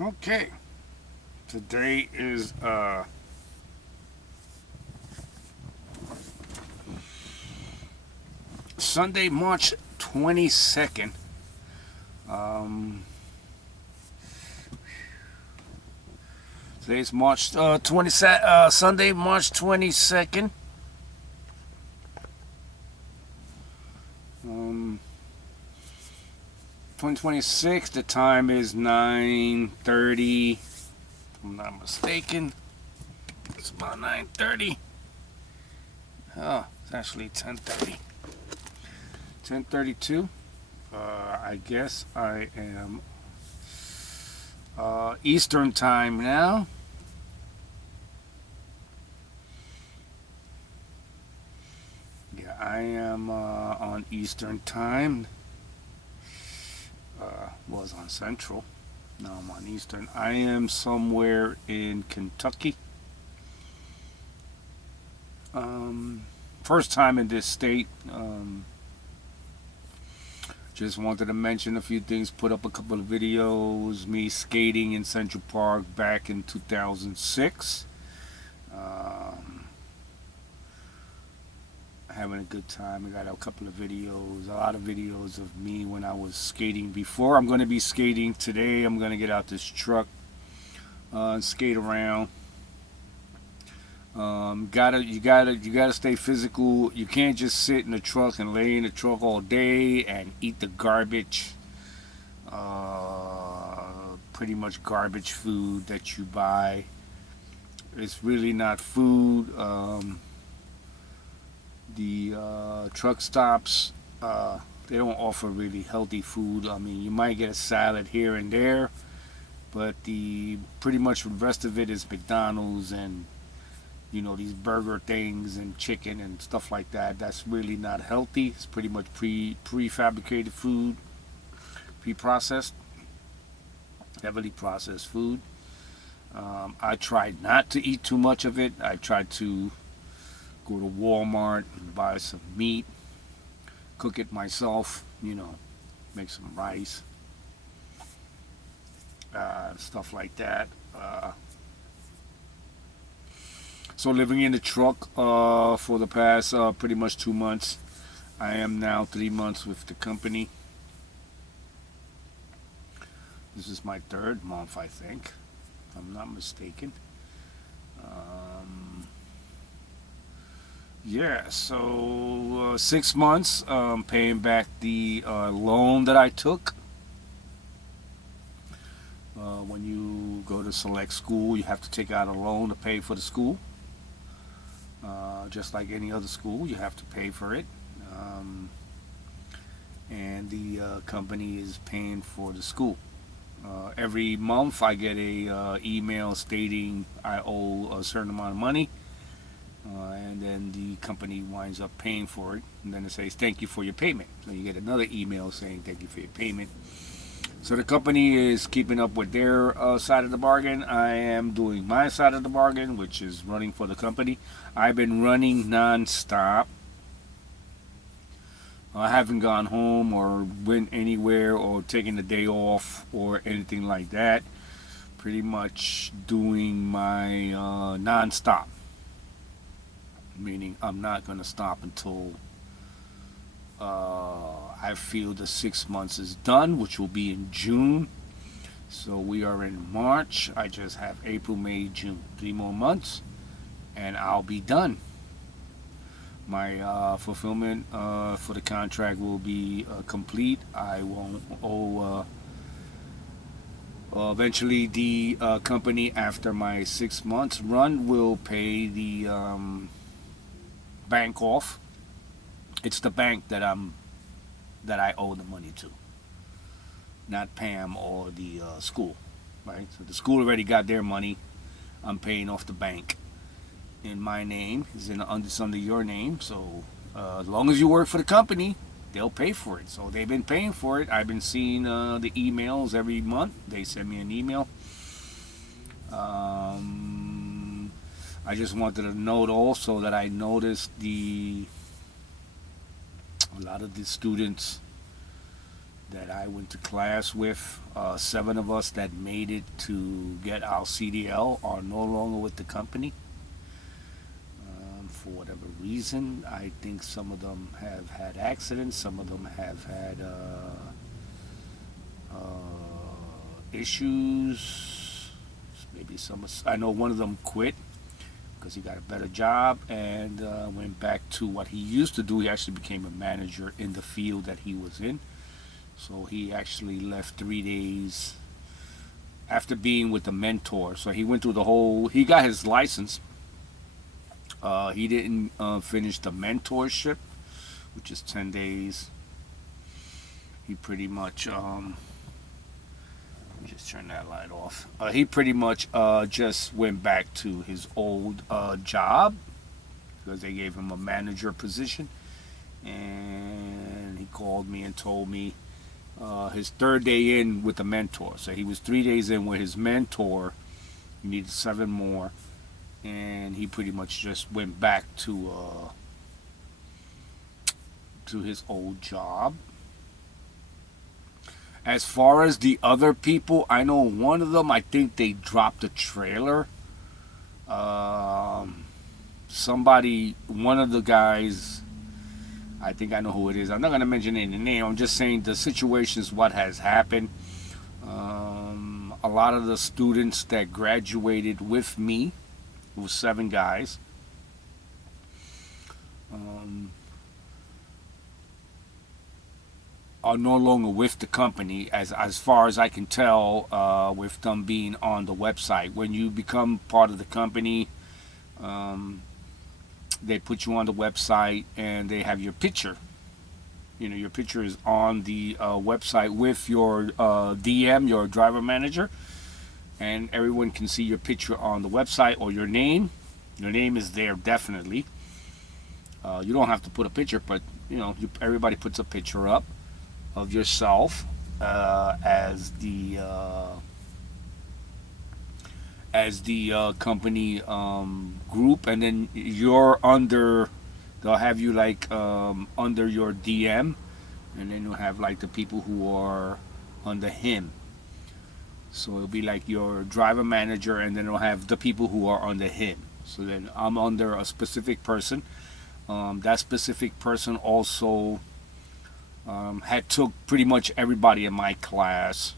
Okay, today is Sunday, March 22nd. Um, Today's March 20 Sunday, March 22nd. Um, 2026. The time is 9:30. If I'm not mistaken. It's about 9:30. Oh, it's actually 10:30. 10:32. I guess I am Eastern time now. Yeah, I am on Eastern time. Was on Central. Now I'm on Eastern. I am somewhere in Kentucky. Um, First time in this state. Just wanted to mention a few things. Put up a couple of videos. Me skating in Central Park back in 2006. Um, Having a good time. I got a couple of videos, a lot of videos of me when I was skating before. I'm going to be skating today. I'm going to get out this truck and skate around. You gotta stay physical. You can't just sit in the truck and lay in the truck all day and eat the garbage. Pretty much garbage food that you buy. It's really not food. The truck stops, they don't offer really healthy food. I mean, you might get a salad here and there, but the pretty much the rest of it is McDonald's and these burger things and chicken and stuff like that. That's really not healthy. It's pretty much prefabricated food, pre-processed, heavily processed food. I tried not to eat too much of it. I tried to go to Walmart and buy some meat, cook it myself, make some rice, stuff like that. So living in the truck for the past pretty much 2 months. I am now 3 months with the company. This is my third month, I think, if I'm not mistaken. Um, yeah, so 6 months paying back the loan that I took. When you go to select school, you have to take out a loan to pay for the school. Just like any other school, you have to pay for it. Um, and the company is paying for the school. Every month, I get a email stating I owe a certain amount of money, and then the company winds up paying for it. And then it says thank you for your payment. So you get another email saying thank you for your payment. So the company is keeping up with their side of the bargain. I am doing my side of the bargain, which is running for the company. I've been running non-stop. I haven't gone home or went anywhere or taken a day off or anything like that. Pretty much doing my non-stop, meaning I'm not going to stop until I feel the 6 months is done, which will be in June. So we are in March. I just have April, May, June. 3 more months, and I'll be done. My fulfillment for the contract will be complete. I won't owe. Eventually, the company, after my 6 months run, will pay the bank off. It's the bank that I owe the money to, not Pam or the school. Right. So the school already got their money. I'm paying off the bank in my name. It's under your name. So as long as you work for the company, they'll pay for it. So they've been paying for it. I've been seeing the emails every month. They send me an email. Um, I just wanted to note also that I noticed a lot of the students that I went to class with. 7 of us that made it to get our CDL are no longer with the company. For whatever reason, I think some of them have had accidents, some of them have had issues. Maybe some. I know one of them quit because he got a better job and went back to what he used to do. He actually became a manager in the field that he was in. So he actually left 3 days after being with a mentor. So he went through the whole. He got his license. He didn't finish the mentorship, which is 10 days. He pretty much, let me just turn that light off. He pretty much just went back to his old job because they gave him a manager position. And he called me and told me his 3rd day in with the mentor. So he was 3 days in with his mentor. He needed 7 more. And he pretty much just went back to his old job. As far as the other people, I know one of them, I think they dropped a trailer. Somebody, one of the guys, I think I know who it is. I'm not going to mention any name. I'm just saying the situation is what has happened. A lot of the students that graduated with me, it was 7 guys, are no longer with the company as far as I can tell, with them being on the website. When you become part of the company, they put you on the website and they have your picture. You know, your picture is on the website with your DM, your driver manager, and everyone can see your picture on the website, or your name. Your name is there definitely. You don't have to put a picture, but you know, everybody puts a picture up of yourself as the company group, and then you're under. They'll have you like under your DM, and then you'll have like the people who are under him. So it'll be like your driver manager, and then it'll have the people who are under him. So then I'm under a specific person. That specific person also had took pretty much everybody in my class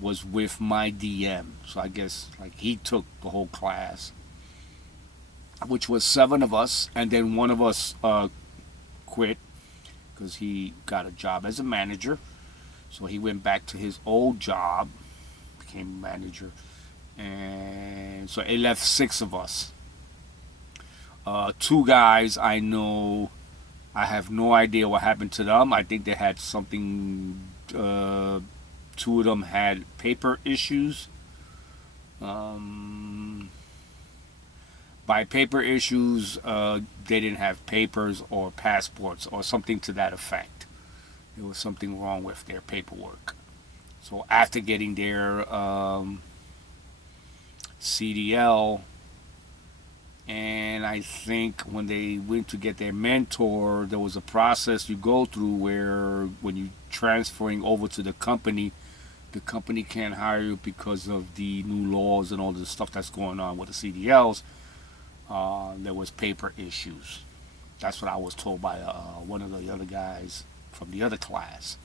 was with my DM. So I guess like he took the whole class, which was 7 of us, and then one of us quit because he got a job as a manager. So he went back to his old job, became a manager, and so it left 6 of us. 2 guys I know, I have no idea what happened to them. I think they had something. 2 of them had paper issues. By paper issues, they didn't have papers or passports or something to that effect. There was something wrong with their paperwork. So after getting their CDL, and I think when they went to get their mentor, there was a process you go through where when you're transferring over to the company can't hire you because of the new laws and all the stuff that's going on with the CDLs. There was paper issues. That's what I was told by one of the other guys from the other class.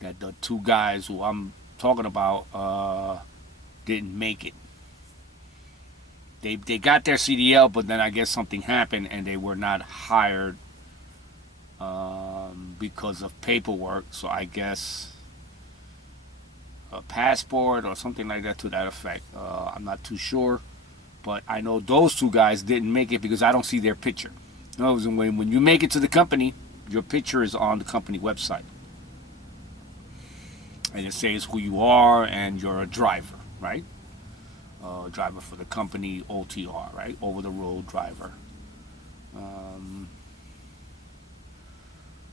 That the 2 guys who I'm talking about didn't make it. They got their CDL, but then I guess something happened and they were not hired because of paperwork. So I guess a passport or something like that to that effect. I'm not too sure, but I know those 2 guys didn't make it because I don't see their picture. You know, when you make it to the company, your picture is on the company website, and it says who you are and you're a driver, right? Driver for the company, OTR, right? Over the road driver.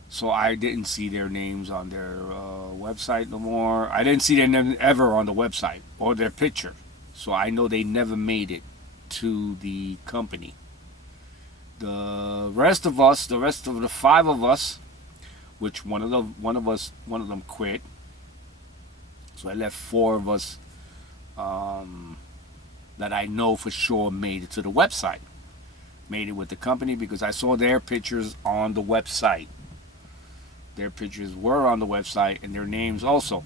So I didn't see their names on their website no more. I didn't see their name ever on the website or their picture. So I know they never made it to the company. The rest of the 5 of us, which one of them quit. So I left 4 of us that I know for sure made it to the website, made it with the company, because I saw their pictures on the website. Their pictures were on the website and their names also.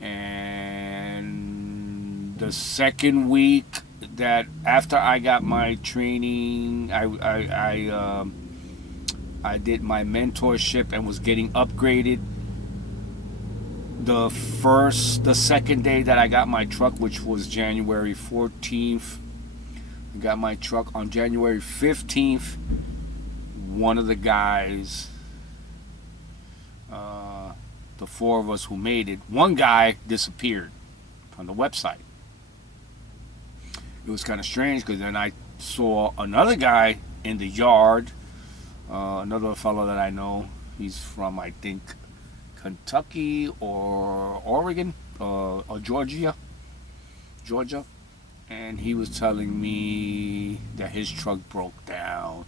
And the second week that after I got my training, I did my mentorship and was getting upgraded. The second day that I got my truck, which was January 14th, I got my truck. On January 15th, one of the guys, the 4 of us who made it, one guy disappeared from the website. It was kind of strange, because then I saw another guy in the yard, another fellow that I know. He's from, I think, Kentucky or Oregon or Georgia, and he was telling me that his truck broke down.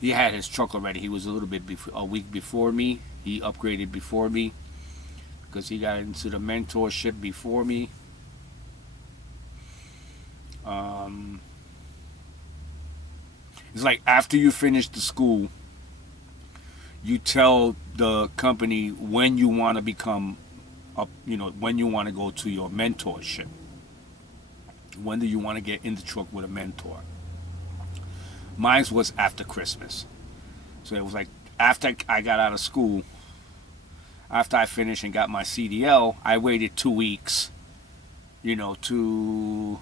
He had his truck already. He was a week before me. He upgraded before me because he got into the mentorship before me. It's like after you finish the school, you tell the company when you want to become when you want to go to your mentorship. When do you want to get in the truck with a mentor? Mine was after Christmas. So it was like after I got out of school, after I finished and got my CDL, I waited 2 weeks, I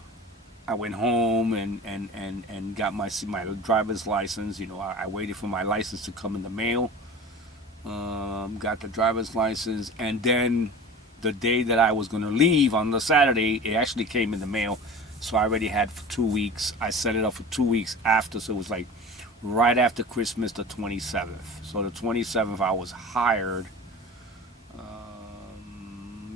went home and got my driver's license. I waited for my license to come in the mail. Got the driver's license, and then the day that I was going to leave on the Saturday, it actually came in the mail. So I already had for 2 weeks. I set it up for 2 weeks after, so it was like right after Christmas, the 27th. So the 27th, I was hired.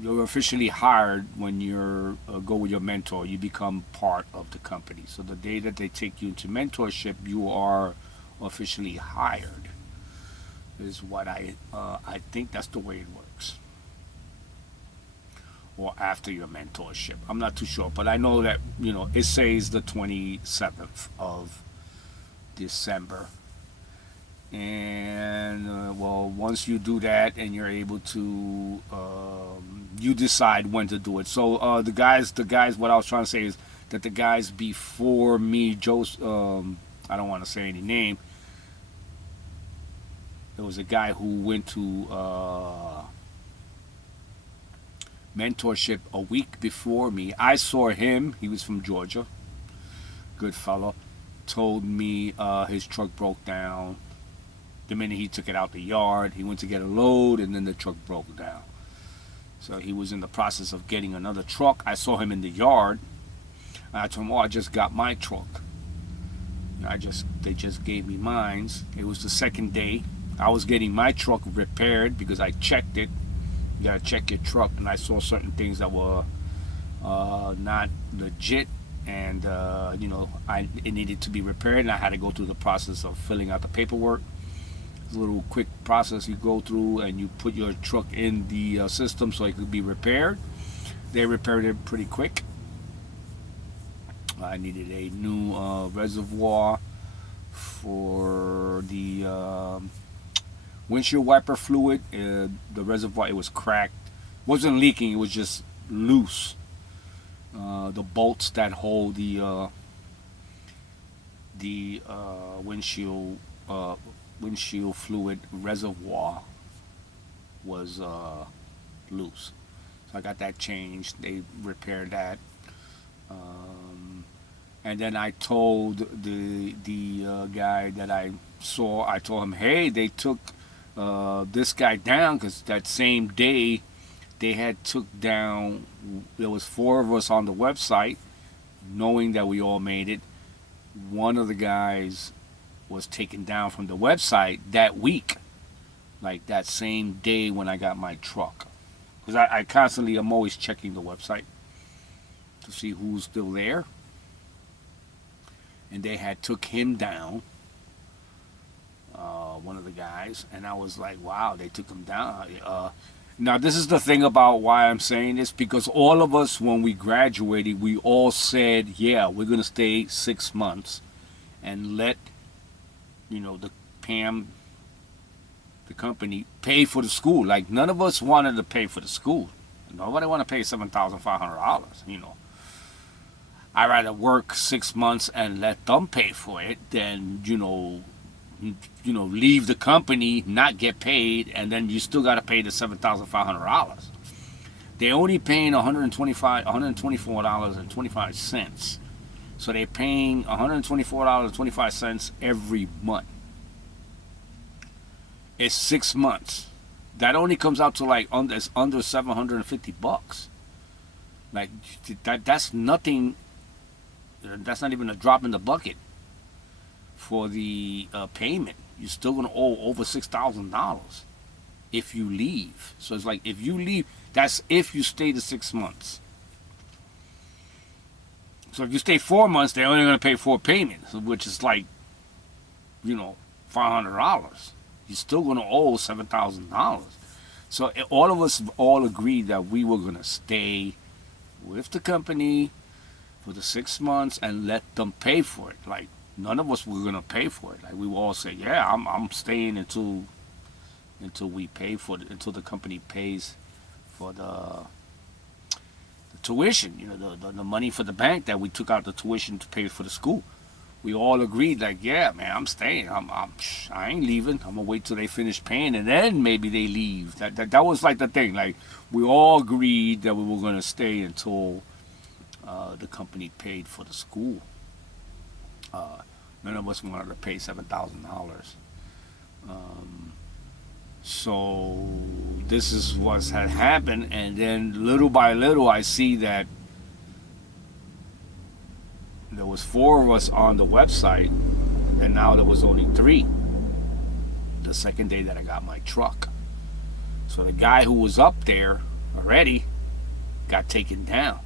You're officially hired when you go with your mentor. You become part of the company. So the day that they take you into mentorship, you are officially hired. Is what I think that's the way it works. Or after your mentorship, I'm not too sure, but I know that it says the 27th of December. And well, once you do that and you're able to, you decide when to do it. So the guys, what I was trying to say is that the guys before me, I don't want to say any name. There was a guy who went to mentorship a week before me. I saw him. He was from Georgia. Good fellow. Told me his truck broke down. The minute he took it out the yard, he went to get a load, and then the truck broke down. So he was in the process of getting another truck. I saw him in the yard. I told him, I just got my truck. They just gave me mine. It was the second day. I was getting my truck repaired because I checked it. You gotta check your truck, and I saw certain things that were not legit, and it needed to be repaired, and I had to go through the process of filling out the paperwork. It's a little quick process you go through, and you put your truck in the system so it could be repaired. They repaired it pretty quick. I needed a new reservoir for the windshield wiper fluid. The reservoir, it was cracked. It wasn't leaking, it was just loose. The bolts that hold the windshield fluid reservoir was loose. So I got that changed. They repaired that. And then I told the guy that I saw, I told him, hey, they took this guy down, because that same day they had took down, there was 4 of us on the website, knowing that we all made it. One of the guys was taken down from the website that week, like that same day when I got my truck. Because I constantly am always checking the website to see who's still there. And they had took him down. one of the guys, and I was like, wow, they took him down. Now, this is the thing about why I'm saying this, because all of us, when we graduated, we all said, yeah, we're going to stay 6 months and let, the PAM, the company, pay for the school. Like, none of us wanted to pay for the school. Nobody want to pay $7,500, I'd rather work 6 months and let them pay for it than, leave the company, not get paid, and then you still got to pay the $7,500. They're only paying $124.25. So they're paying $124.25 every month. It's 6 months. That only comes out to like under $750. Like that's nothing. That's not even a drop in the bucket for the payment. You're still gonna owe over $6,000 if you leave. So it's like if you leave, that's if you stay the 6 months. So if you stay 4 months, they're only gonna pay 4 payments, which is like, $500. You're still gonna owe $7,000. So all of us all agreed that we were gonna stay with the company for the 6 months and let them pay for it. Like none of us were gonna pay for it. Like we would all say, yeah, I'm staying until we pay for it, until the company pays for the tuition. The money for the bank that we took out the tuition to pay for the school. We all agreed, like, yeah, man, I'm staying. I ain't leaving. I'm gonna wait till they finish paying, and then maybe they leave. That was like the thing. Like we all agreed that we were gonna stay until the company paid for the school. None of us wanted to pay $7,000. So this is what had happened, and then little by little, I see that there was 4 of us on the website, and now there was only 3. The second day that I got my truck, so the guy who was up there already got taken down,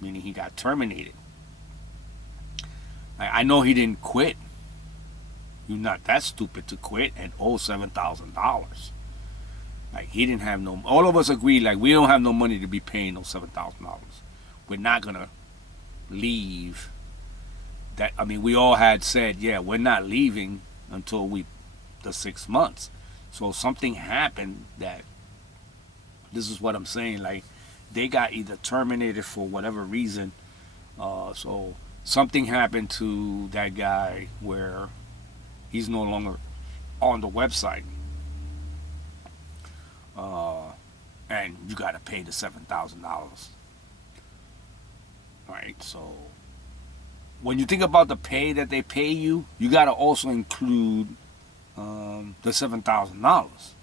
meaning he got terminated. I know he didn't quit. You're not that stupid to quit and owe $7,000. Like he didn't have no. All of us agreed, like we don't have no money to be paying those $7,000. We're not gonna leave. That we all had said, yeah, we're not leaving until the 6 months. So something happened that. This is what I'm saying. Like they got either terminated for whatever reason. So something happened to that guy where he's no longer on the website. And you got to pay the $7,000. Right? So when you think about the pay that they pay you, you got to also include the $7,000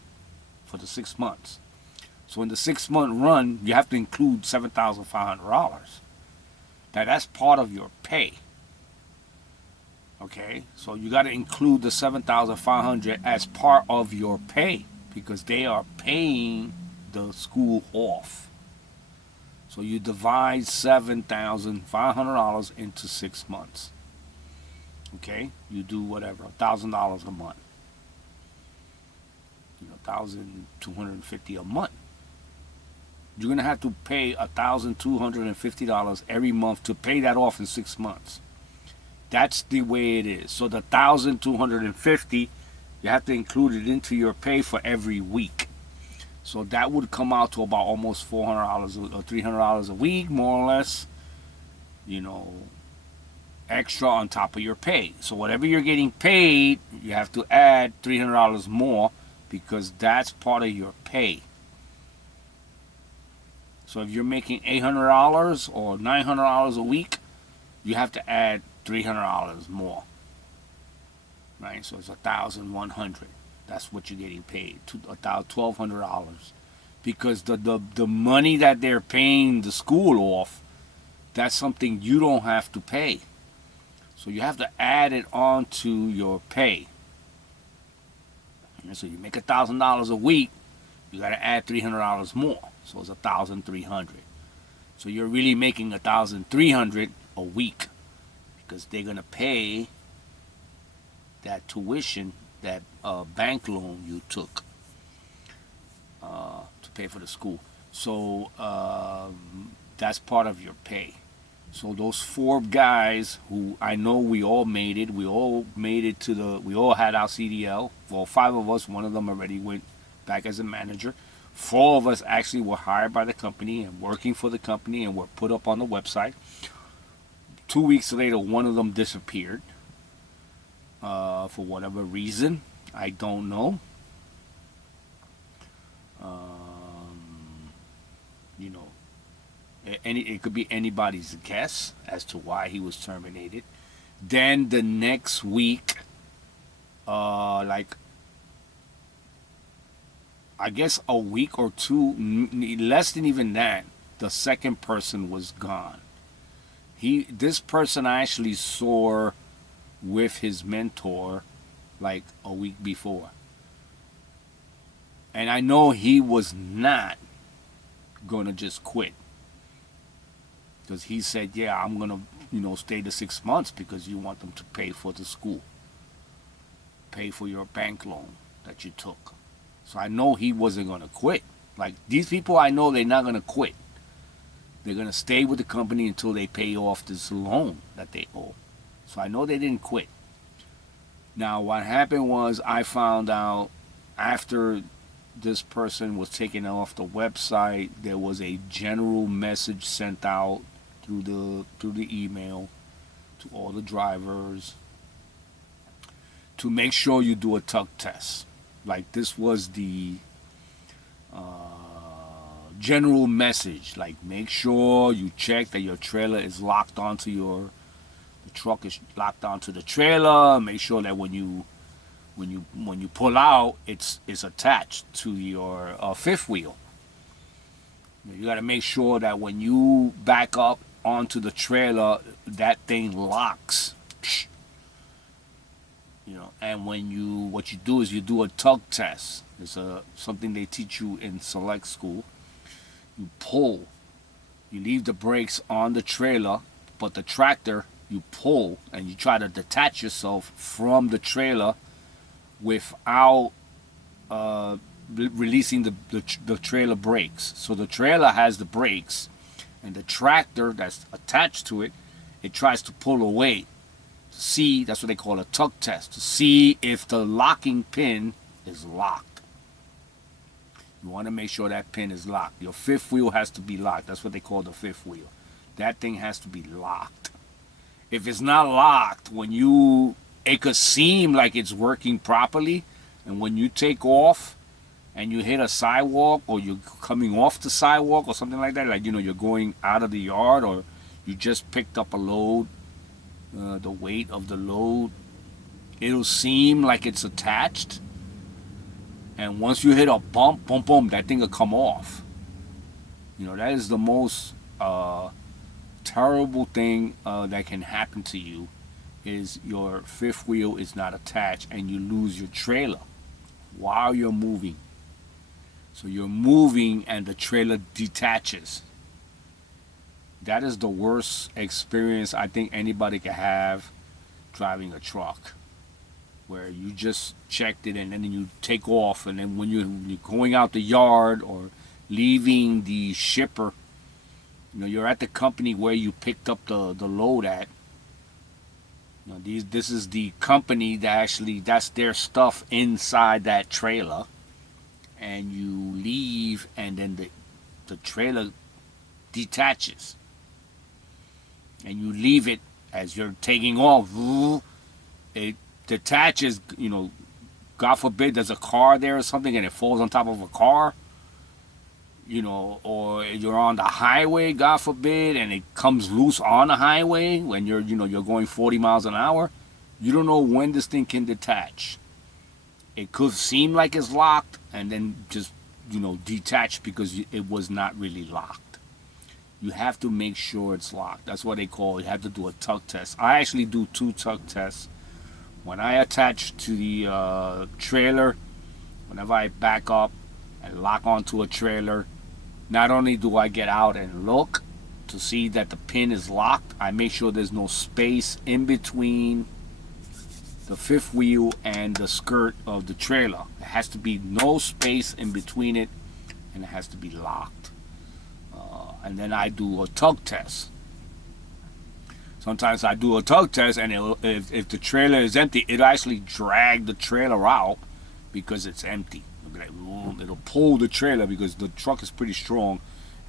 for the 6 months. So in the 6-month run, you have to include $7,500. Now that's part of your pay. Okay, so you got to include the $7,500 as part of your pay because they are paying the school off. So you divide $7,500 into 6 months. Okay, you do whatever, $1,000 a month. $1,250 a month. You're gonna have to pay $1,250 every month to pay that off in 6 months. That's the way it is. So the $1,250, you have to include it into your pay for every week. So that would come out to about almost $400 or $300 a week, more or less. Extra on top of your pay. So whatever you're getting paid, you have to add $300 more because that's part of your pay. So if you're making $800 or $900 a week, you have to add $300 more. Right? So it's $1,100. That's what you're getting paid. $1,200. Because the money that they're paying the school off, that's something you don't have to pay. So you have to add it on to your pay. And so you make $1,000 a week, you got to add $300 more. So it's $1,300. So you're really making $1,300 a week because they're gonna pay that tuition that bank loan you took to pay for the school. So that's part of your pay. So those four guys who I know we all made it. We all made it to the. We all had our CDL. Well, five of us. One of them already went back as a manager. Four of us actually were hired by the company and working for the company and were put up on the website. 2 weeks later, one of them disappeared for whatever reason. I don't know. You know, it could be anybody's guess as to why he was terminated. Then the next week, like I guess a week or two, less than even that, the second person was gone. This person I actually saw with his mentor like a week before. And I know he was not going to just quit. Because he said, yeah, I'm going to, stay the 6 months because you want them to pay for the school. Pay for your bank loan that you took. So I know he wasn't going to quit. Like, these people I know, they're not going to quit. They're going to stay with the company until they pay off this loan that they owe. So I know they didn't quit. Now, what happened was I found out after this person was taken off the website, there was a general message sent out through the email to all the drivers to make sure you do a tug test. Like, this was the general message. Like, make sure you check that your trailer is locked onto the truck is locked onto the trailer. Make sure that when you pull out, it's attached to your fifth wheel. You got to make sure that when you back up onto the trailer, that thing locks. And what you do is you do a tug test. It's something they teach you in select school. You pull. You leave the brakes on the trailer, but the tractor you pull and you try to detach yourself from the trailer without releasing the trailer brakes. So the trailer has the brakes, and the tractor that's attached to it, it tries to pull away. See, that's what they call a tug test, to see if the locking pin is locked. You want to make sure that pin is locked. Your fifth wheel has to be locked. That's what they call the fifth wheel. That thing has to be locked. If it's not locked, it could seem like it's working properly, and when you take off and you hit a sidewalk, or you're coming off the sidewalk or something like that, like you're going out of the yard, or you just picked up a load, the weight of the load, it'll seem like it's attached, and once you hit a bump, boom, boom, that thing will come off. That is the most terrible thing that can happen to you, is your fifth wheel is not attached and you lose your trailer while you're moving. So you're moving and the trailer detaches. That is the worst experience I think anybody can have driving a truck, where you just checked it and then you take off, and then when you're going out the yard or leaving the shipper, you're at the company where you picked up the load at. This is the company that's their stuff inside that trailer, and you leave, and then the trailer detaches, and you leave it as you're taking off. It detaches. God forbid there's a car there or something and it falls on top of a car. Or you're on the highway, God forbid, and it comes loose on the highway when you're going 40 miles an hour. You don't know when this thing can detach. It could seem like it's locked and then just, detach because it was not really locked. You have to make sure it's locked. That's what they call it. You have to do a tug test. I actually do 2 tug tests. When I attach to the trailer, whenever I back up and lock onto a trailer, not only do I get out and look to see that the pin is locked, I make sure there's no space in between the fifth wheel and the skirt of the trailer. There has to be no space in between it, and it has to be locked. And then I do a tug test. Sometimes I do a tug test, and if the trailer is empty, it'll actually drag the trailer out because it's empty. It'll pull the trailer because the truck is pretty strong.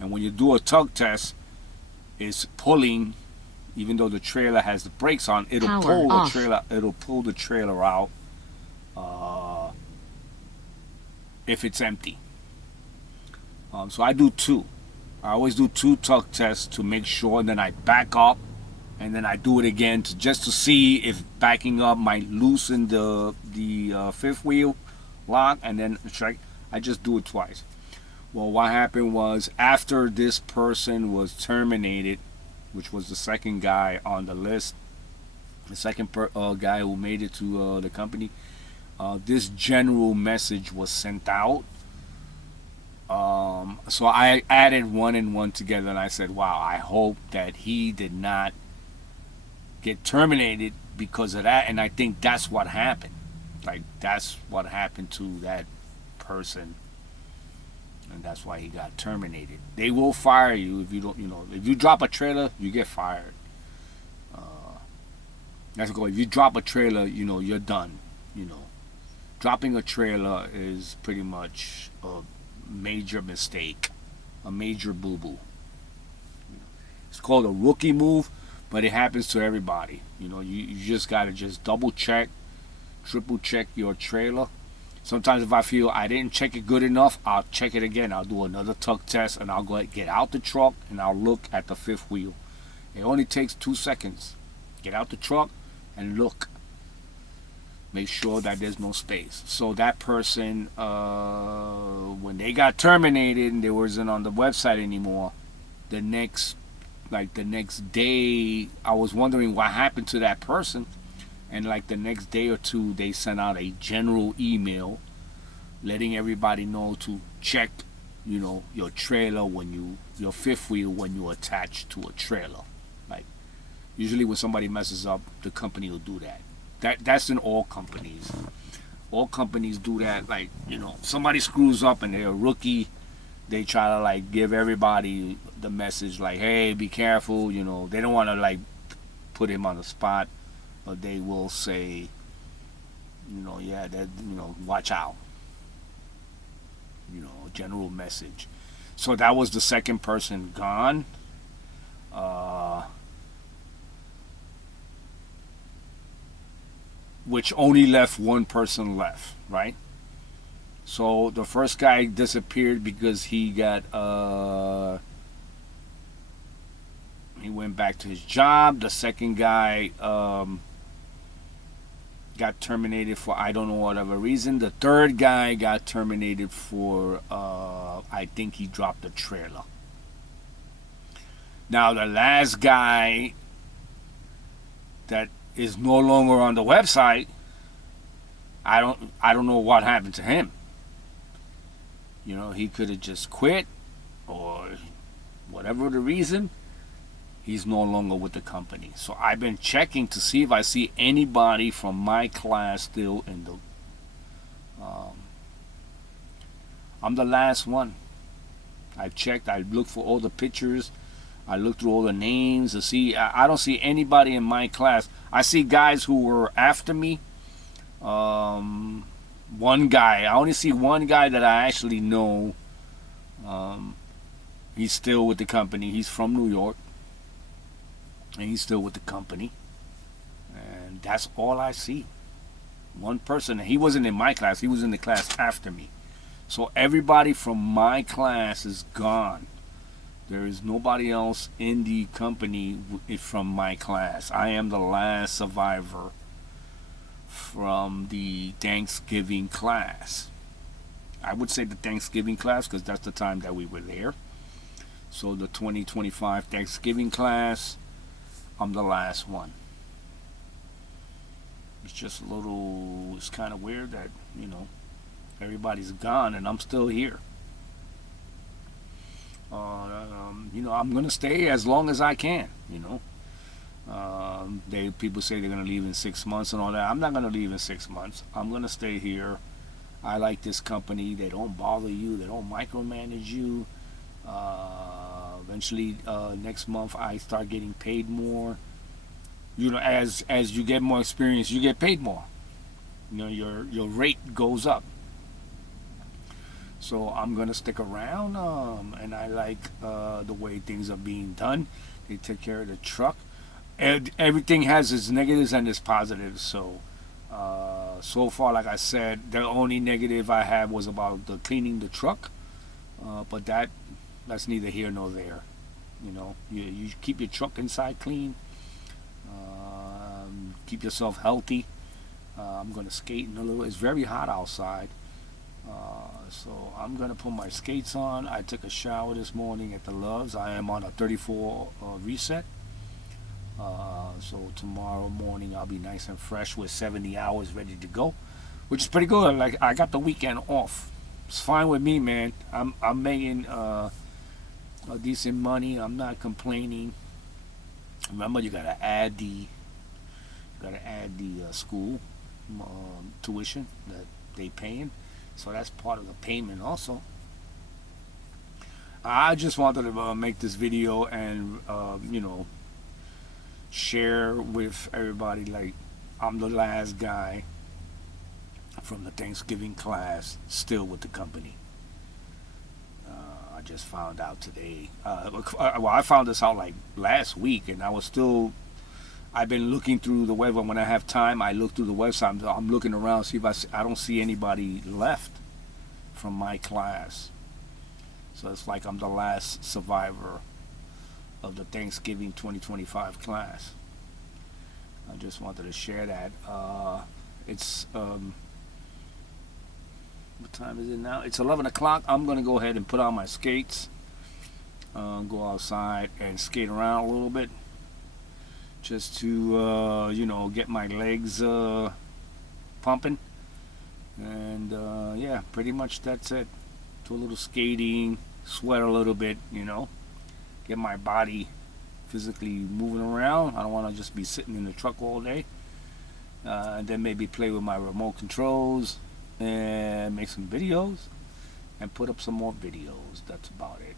And when you do a tug test, it's pulling, even though the trailer has the brakes on, it'll pull the trailer. It'll pull the trailer out if it's empty. So I do two. I always do two tug tests to make sure, and then I back up, and then I do it again just to see if backing up might loosen the fifth wheel lock, and then check. I just do it twice. Well, what happened was, after this person was terminated, which was the second guy on the list, the second guy who made it to the company, this general message was sent out. So I added one and one together, and I said, wow, I hope that he did not get terminated because of that. And I think that's what happened. Like, that's what happened to that person, and that's why he got terminated. They will fire you if you don't, if you drop a trailer, you get fired. That's go. If you drop a trailer, you're done. Dropping a trailer is pretty much a major mistake, a major boo-boo. It's called a rookie move, but it happens to everybody. You just gotta just double check, triple check your trailer. Sometimes if I feel I didn't check it good enough, I'll check it again. I'll do another tug test, and I'll go ahead, get out the truck, and I'll look at the fifth wheel. It only takes 2 seconds. Get out the truck and look. Make sure that there's no space. So that person, when they got terminated and they wasn't on the website anymore, the next day, I was wondering what happened to that person. And like the next day or two, they sent out a general email letting everybody know to check, your trailer your fifth wheel when you attach to a trailer. Like, usually when somebody messes up, the company will do that. That's in all companies. All companies do that. Like, somebody screws up and they're a rookie, they try to like give everybody the message like, hey, be careful. They don't want to like put him on the spot, but they will say, yeah, that, watch out. General message. So that was the second person gone. Which only left one person left, right? So the first guy disappeared because he got he went back to his job. The second guy got terminated for I don't know whatever reason. The third guy got terminated for I think he dropped a trailer. Now the last guy that is no longer on the website, I don't know what happened to him. He could have just quit, or whatever the reason, he's no longer with the company. So I've been checking to see if I see anybody from my class still in the I'm the last one. I've checked, I looked for all the pictures, I looked through all the names to see. I don't see anybody in my class. I see guys who were after me. One guy, I only see one guy that I actually know. He's still with the company. He's from New York, and he's still with the company. And that's all I see. One person. He wasn't in my class. He was in the class after me. So everybody from my class is gone. There is nobody else in the company from my class. I am the last survivor from the Thanksgiving class. I would say the Thanksgiving class because that's the time that we were there. So the 2025 Thanksgiving class, I'm the last one. It's just it's kind of weird that, everybody's gone and I'm still here. I'm going to stay as long as I can, People say they're gonna leave in 6 months and all that. I'm not gonna leave in 6 months. I'm gonna stay here. I like this company. They don't bother you. They don't micromanage you. Eventually, next month I start getting paid more. You know, as you get more experience, you get paid more. You know, your rate goes up. So I'm gonna stick around, and I like the way things are being done. They take care of the truck. And everything has its negatives and its positives. So, so far, like I said, the only negative I had was about the cleaning the truck. But that's neither here nor there. You know, you keep your truck inside clean. Keep yourself healthy. I'm gonna skate in a little. It's very hot outside. So I'm gonna put my skates on. I took a shower this morning at the Loves. I am on a 34 reset. So tomorrow morning I'll be nice and fresh with 70 hours ready to go, which is pretty good. Like, I got the weekend off. It's fine with me, man. I'm making a decent money. I'm not complaining. Remember, you gotta add the school tuition that they paying. So that's part of the payment also. I just wanted to make this video and share with everybody, like, I'm the last guy from the Thanksgiving class still with the company. I just found out today. Well, I found this out like last week, and I've been looking through the web. When I have time, I look through the website. I'm looking around, see if I don't see anybody left from my class. So it's like I'm the last survivor of the Thanksgiving 2025 class. I just wanted to share that. It's what time is it now? It's 11 o'clock. I'm gonna go ahead and put on my skates, go outside and skate around a little bit, just to get my legs pumping. And yeah, pretty much that's it. Do a little skating, sweat a little bit, get my body physically moving around. I don't want to just be sitting in the truck all day. And then maybe play with my remote controls and make some videos and put up some more videos. That's about it.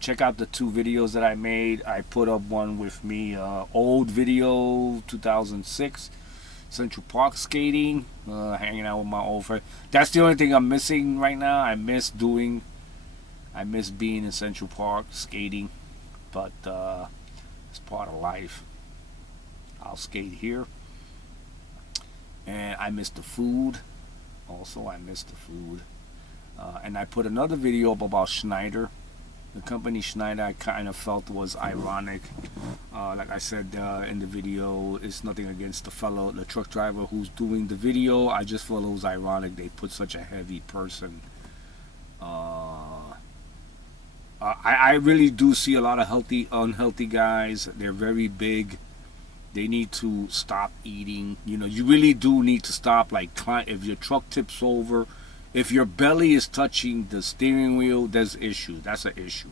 Check out the 2 videos that I made. I put up one with me, old video 2006 Central Park skating, hanging out with my old friend. That's the only thing I'm missing right now. I miss being in Central Park skating, but it's part of life. I'll skate here. And I miss the food. Also, I miss the food. And I put another video up about Schneider. The company Schneider, I kind of felt was ironic. Like I said in the video, it's nothing against the truck driver who's doing the video. I just felt it was ironic they put such a heavy person. I really do see a lot of unhealthy guys. They're very big. They need to stop eating. You really do need to stop. Like, if your truck tips over, if your belly is touching the steering wheel, there's issue. That's an issue.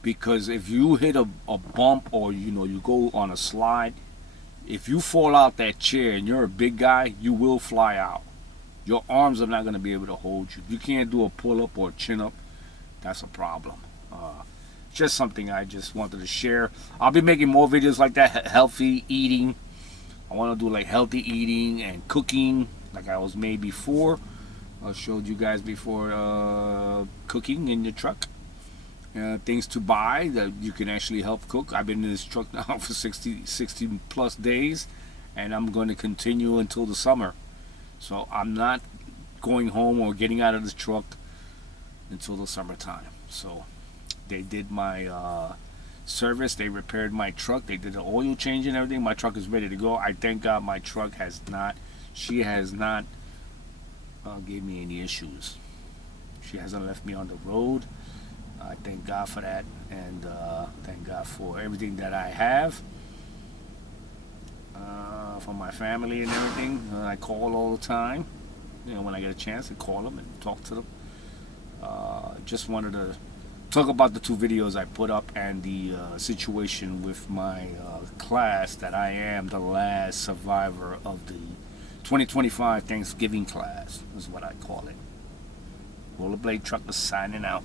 Because if you hit a bump, or you go on a slide, if you fall out that chair and you're a big guy, you will fly out. Your arms are not going to be able to hold you. If you can't do a pull-up or a chin-up, that's a problem. Just something I just wanted to share. I'll be making more videos like that, healthy eating. I want to do like healthy eating and cooking like I was made before. I showed you guys before, cooking in your truck. Things to buy that you can actually help cook. I've been in this truck now for 60 plus days, and I'm going to continue until the summer. So I'm not going home or getting out of this truck until the summertime. So they did my service. They repaired my truck. They did the oil change and everything. My truck is ready to go. I thank God my truck has not gave me any issues. She hasn't left me on the road. I thank God for that, and thank God for everything that I have, for my family and everything. I call all the time. When I get a chance, I call them and talk to them. Just wanted to talk about the two videos I put up and the situation with my class, that I am the last survivor of the 2025 Thanksgiving class, is what I call it. Rollerblade Trucker signing out.